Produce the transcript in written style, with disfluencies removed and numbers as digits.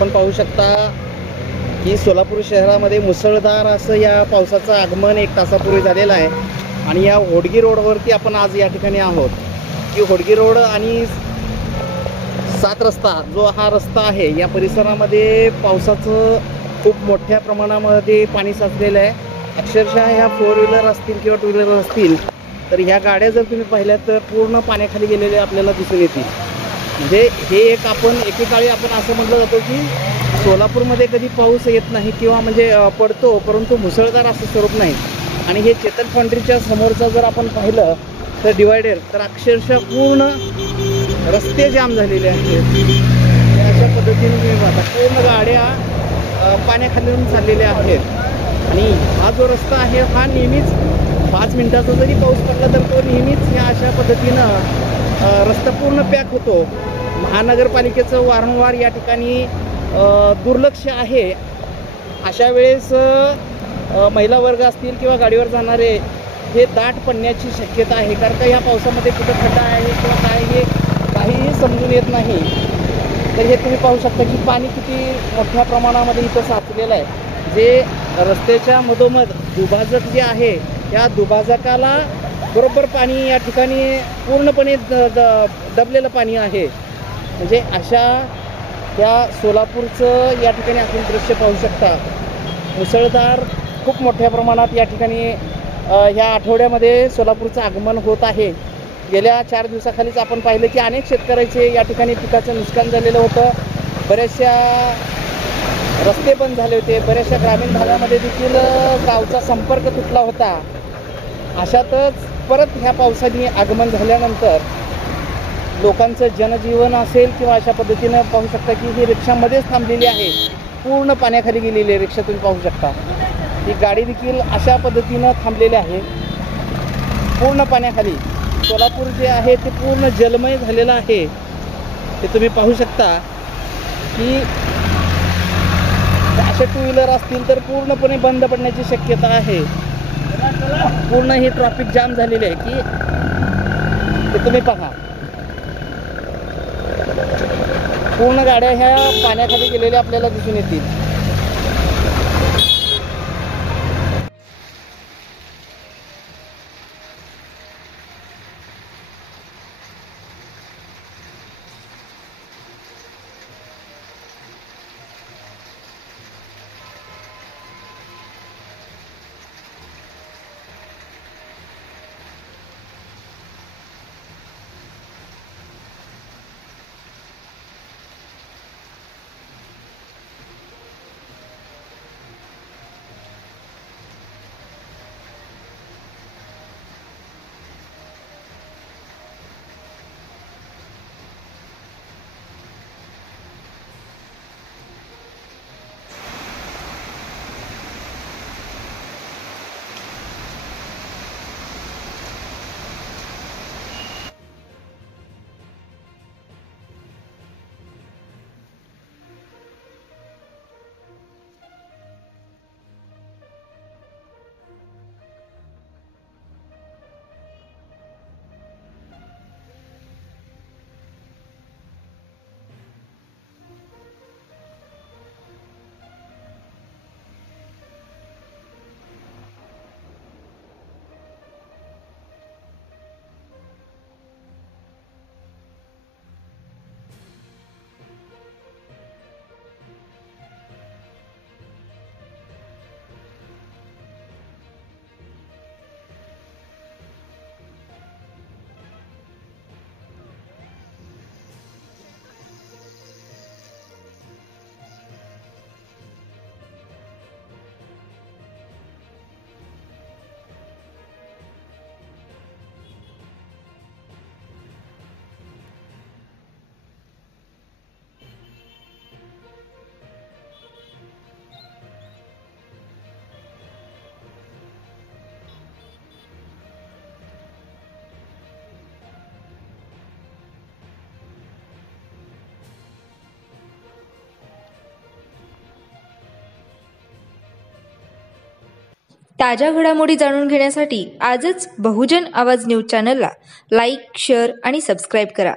आपण पाहू शकता की सोलापूर शहरामध्ये मुसळधार असं या पावसाचं आगमन 1 तासापूर्वी झालेलं आहे। आणि या होडगी रोडवरती आपण आज या ठिकाणी आहोत की होडगी रोड आणि 7 रस्ता जो हा रस्ता आहे या परिसरामध्ये पावसाचं खूप मोठ्या प्रमाणामध्ये पाणी साचलेलं आहे। अक्षरशः ह्या 4 व्हीलर असतील किंवा 2 व्हीलर असतील तर ह्या गाड्या जर तुम्ही पाहिल्या तर पूर्ण पाण्याखाली गेलेले आपल्याला दिसून येतील। म्हणजे हे एक आपण एकेकाळी आपण असं म्हटलं जातो की सोलापूरमध्ये कधी पाऊस येत नाही किंवा म्हणजे पडतो परंतु मुसळधार असं स्वरूप नाही। आणि हे चेतन फाउंड्रीच्या समोरचं जर आपण पाहिलं तर डिवायडर तर अक्षरशः पूर्ण रस्ते जाम झालेले आहेत। अशा पद्धतीने तुम्ही पाहता पूर्ण गाड्या पाण्याखालून चाललेल्या आहेत। आणि हा जो रस्ता आहे हा नेहमीच 5 मिनिटाचा जरी पाऊस पडला तर तो नेहमीच या अशा पद्धतीनं रस्ता पूर्ण पॅक होतो। महानगरपालिकेचं वारंवार या ठिकाणी दुर्लक्ष आहे। अशा वेळेस महिला वर्ग असतील किंवा गाडीवर जाणारे हे दाट पडण्याची शक्यता आहे, कारण का या पावसामध्ये कुठं खड्डा आहे किंवा काय हे काहीही समजून येत नाही। तर हे तुम्ही पाहू शकता की पाणी किती मोठ्या प्रमाणामध्ये इथं साचलेलं आहे। जे रस्त्याच्या मधोमध दुभाजक जे आहे या दुभाजकाला बरोबर पाणी या ठिकाणी पूर्णपणे दबलेलं पाणी आहे। म्हणजे अशा त्या सोलापूरचं या ठिकाणी आपण दृश्य पाहू शकता। मुसळधार खूप मोठ्या प्रमाणात या ठिकाणी ह्या आठवड्यामध्ये सोलापूरचं आगमन होत आहे। गेल्या 4 दिवसाखालीच आपण पाहिलं की अनेक शेतकऱ्याचे या ठिकाणी पिकाचं नुकसान झालेलं होतं। बऱ्याचशा रस्ते बंद झाले होते, बऱ्याचशा ग्रामीण भागामध्ये देखील गावचा संपर्क तुटला होता। अशातच परत ह्या पावसाने आगमन झाल्यानंतर लोकांचं जनजीवन असेल किंवा अशा पद्धतीनं पाहू शकता की ही रिक्षामध्येच थांबलेली आहे। पूर्ण पाण्याखाली गेलेली आहे रिक्षा, तुम्ही पाहू शकता ही गाडी देखील अशा पद्धतीनं थांबलेली आहे पूर्ण पाण्याखाली। सोलापूर जे आहे ते पूर्ण जलमय झालेलं आहे। ते तुम्ही पाहू शकता की अशा 2 व्हीलर असतील तर पूर्णपणे बंद पडण्याची शक्यता आहे। पूर्ण ही ट्रॅफिक जाम झालेली आहे की ते तुम्ही पहा पूर्ण गाड्या ह्या पाण्याखाली गेलेल्या आपल्याला दिसून येतील। ताज्या घडामोडी जाणून घेण्यासाठी आजच बहुजन आवाज न्यूज चॅनलला लाईक, शेअर आणि सबस्क्राईब करा।